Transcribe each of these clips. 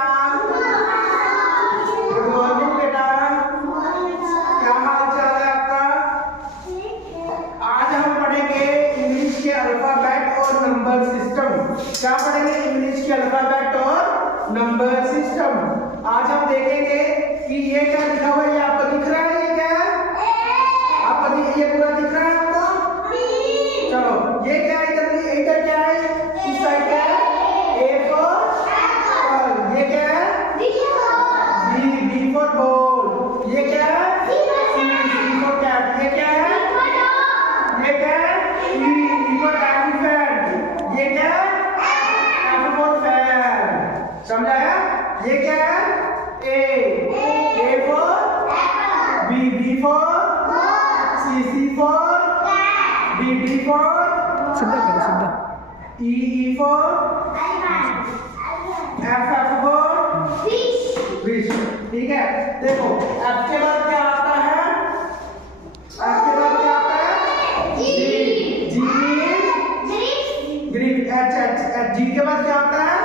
Good morning बेटा, क्या हाल चाल है आपका? आज हम पढ़ेंगे इंग्लिश के अल्फाबेट और नंबर सिस्टम। क्या पढ़ेंगे? इंग्लिश के अल्फाबेट और नंबर सिस्टम। आज हम देखेंगे कि ये क्या लिखा हुआ है। ये आपको दिख रहा है? ये क्या है आपको? ये पूरा दिख रहा है आपको? चलो, ये क्या है? इधर क्या है? इस साइड क्या है? A for apple. ये क्या है? B for ball. ये क्या है? C for cat. ये क्या है? ये क्या है? E for elephant. ये क्या है? F for fan. समझाया? ये क्या है? A for B for C for D for सीधा करो सीधा। E for F for fish. ठीक है, देखो एफ के बाद क्या आता है? एफ के बाद क्या आता है? जी ग्रीप। जी के बाद क्या आता है?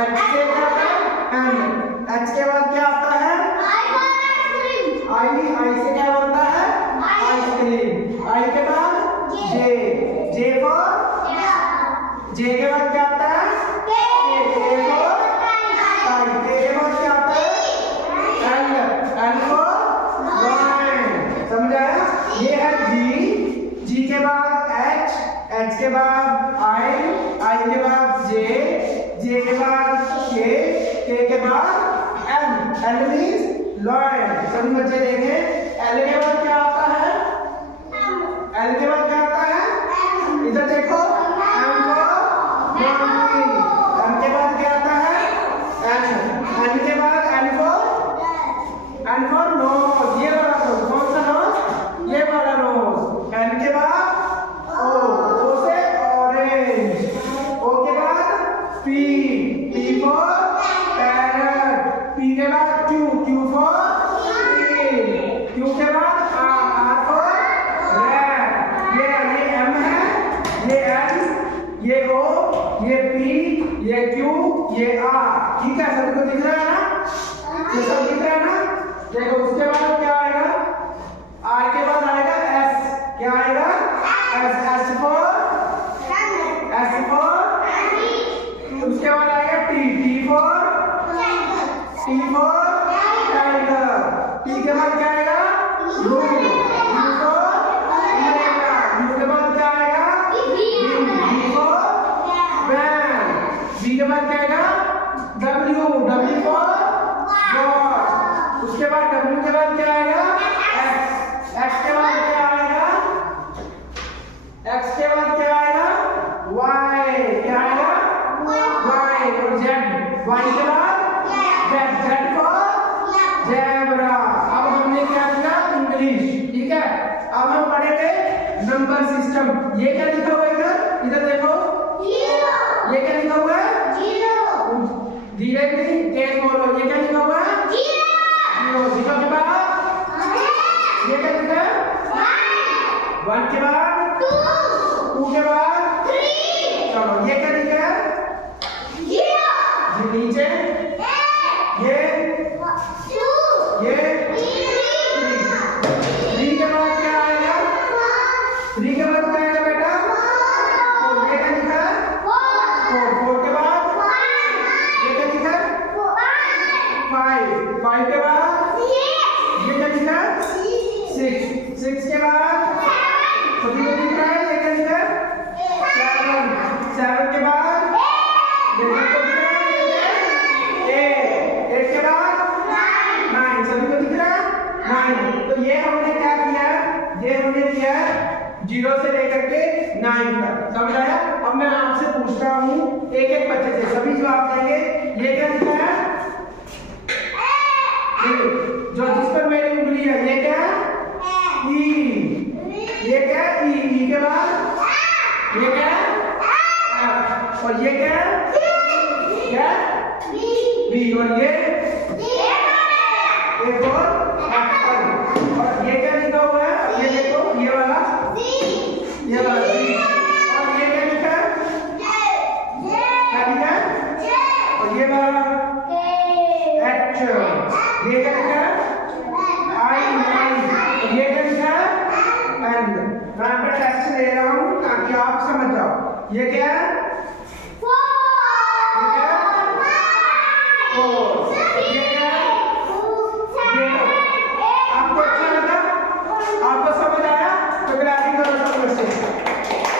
एच से क्या आता है? एन। एच के बाद क्या आता है? आई से क्या बनता है? आइसक्रीम। आई के बाद जे फॉर जे के बाद क्या आता है? के फॉर काइट। के बाद क्या आता है? L for lion. समझाया? ये है जी के बाद एच के बाद आई के बाद जे के बाद के के बाद एल मींस लायन। सभी बच्चे देखें, एल के बाद क्या आता है? एल के बाद क्या आता है? इधर देखो, एम फॉर मॉन्की। एम के बाद क्या आता है? एन के बाद एन फॉर नोज। ये वाला नोज। कौन सा नोज? ये वाला नोज। एन के बाद ओ से ऑरेंज। ओ के बाद पी फॉर पैरट। पी के बाद क्यू फॉर क्यू के बाद आर फॉर रैट। ये एम है, ये एन, ये ओ, ये पी, ये क्यू, ये आर। ठीक है, सभी को दिख रहा है ना? ये सब दिख रहा है ना? देखो उसके बाद क्या आएगा? आर के बाद आएगा एस। क्या आएगा? एस फॉर उसके बाद आएगा टी फॉर टाइगर। टी के बाद क्या आएगा? You for America. यू के बाद क्या आएगा? B for van. बी के बाद क्या आएगा? W for God. उसके बाद डब्ल्यू के बाद क्या आएगा? एक्स के बाद क्या आएगा? एक्स के बाद क्या आएगा? वाई। क्या आएगा? वाई। और जेड। वाई के बाद जेड फॉर ज़ेब्रा। अब हमने क्या किया? इंग्लिश। ठीक है, अब हम पढ़ेंगे नंबर सिस्टम। ये क्या लिखा हुआ है इधर? इधर देखो, ये क्या लिखा हुआ है? धीरे नहीं, तेज बोलो। ये क्या लिखा हुआ है? जीरो। जीरो के बाद ये क्या लिखा है? 1 के बाद 2 के बाद 3। चलो, ये क्या लिखा है? नीचे ये 3 के बाद क्या आएगा? 3 के बाद क्या आएगा बेटा? और ये क्या लिखा है? 4 के बाद ये क्या लिखा है? 5 के बाद ये क्या लिखा है? 6 के बाद सभी को दिख रहा है? ये क्या लिखा है? 7 के बाद ये सबको दिख रहा है? 8 के बाद 9। सभी को दिख रहा है? 9। तो ये हमने क्या किया है? ये हमने किया है 0 से लेकर के 9 तक। समझाया? अब मैं आपसे पूछता हूँ एक बच्चे से, सभी जवाब देंगे। ये क्या लिखा है? जो जिस पर मेरी उंगली है, ये क्या है? ई। ये क्या है? ई के बाद ये क्या है? एफ। और ये क्या है? क्या? बी। और ये फॉर एप्पल। और ये क्या लिखा हुआ है? ये देखो, ये वाला सी। और ये क्या लिखा है? क्या लिखा है? और ये वाला एच। ये क्या लिखा है? आई। ये क्या लिखा है? एन। मैं यहाँ पे टेस्ट ले रहा हूँ ताकि आप समझ जाओ। ये क्या